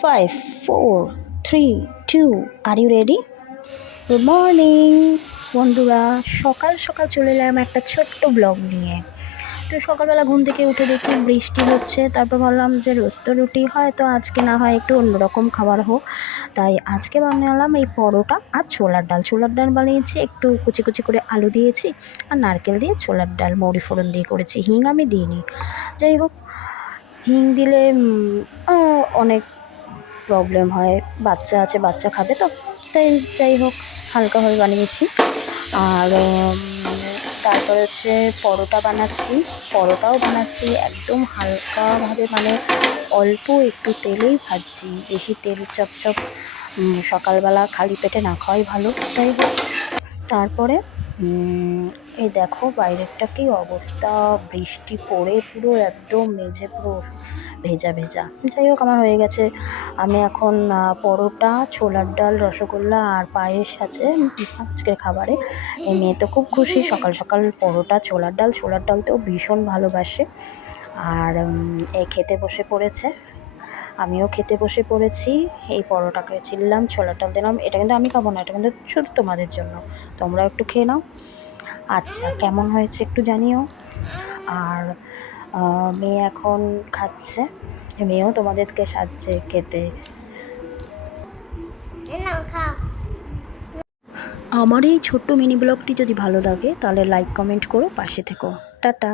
5, 4, 3, 2, are you ready? Good morning বন্ধুরা, সকাল সকাল চলে এলাম একটা ছোট্ট ব্লগ নিয়ে। তো সকালবেলা ঘুম থেকে উঠে দেখি বৃষ্টি হচ্ছে, তারপর ভাবলাম যে রোজ তো রুটি হয়, তো আজকে না হয় একটু অন্যরকম খাবার হোক। তাই আজকে বানালাম এই পরোটা আর ছোলার ডাল বানিয়েছি, একটু কুচি কুচি করে আলু দিয়েছি আর নারকেল দিয়ে ছোলার ডাল মৌরি ফোড়ন দিয়ে করেছি, হিং আমি দিইনি। যাই হোক, হিং দিলে অনেক প্রবলেম হয়, বাচ্চা আছে, বাচ্চা খাবে তো, তাই যাই হোক হালকাভাবে বানিয়েছি। আর তারপরে হচ্ছে পরোটাও বানাচ্ছি একদম হালকাভাবে, মানে অল্প একটু তেলেই ভাজছি, বেশি তেল চপচপ সকালবেলা খালি পেটে না খাওয়াই ভালো। যাই হোক, তারপরে এই দেখো বাইরেরটা কি অবস্থা, বৃষ্টি পড়ে পুরো একদম মেঝে পুরো ভেজা ভেজা। যাই হোক, আমার হয়ে গেছে। আমি এখন পরোটা, ছোলার ডাল, রসগোল্লা আর পায়েস আছে আজকের খাবারে। এই মেয়ে তো খুব খুশি, সকাল সকাল পরোটা, ছোলার ডাল তো ভীষণ ভালোবাসে। আর খেতে বসে পড়েছে, আমিও খেতে বসে পড়েছি। এই পরোটাকে চিনলাম, ছোলার ডাল দিলাম, এটা কিন্তু আমি খাবো না, এটা কিন্তু শুধু তোমাদের জন্য, তোমরাও একটু খেয়ে নাও। আচ্ছা, কেমন হয়েছে একটু জানিও। আর মেয়ে এখন খাচ্ছে, মেয়েও তোমাদেরকে সাজছে খেতে। আমার এই ছোট্ট মিনি ব্লগটি যদি ভালো লাগে তাহলে লাইক কমেন্ট করো, পাশে থেকো। টাটা।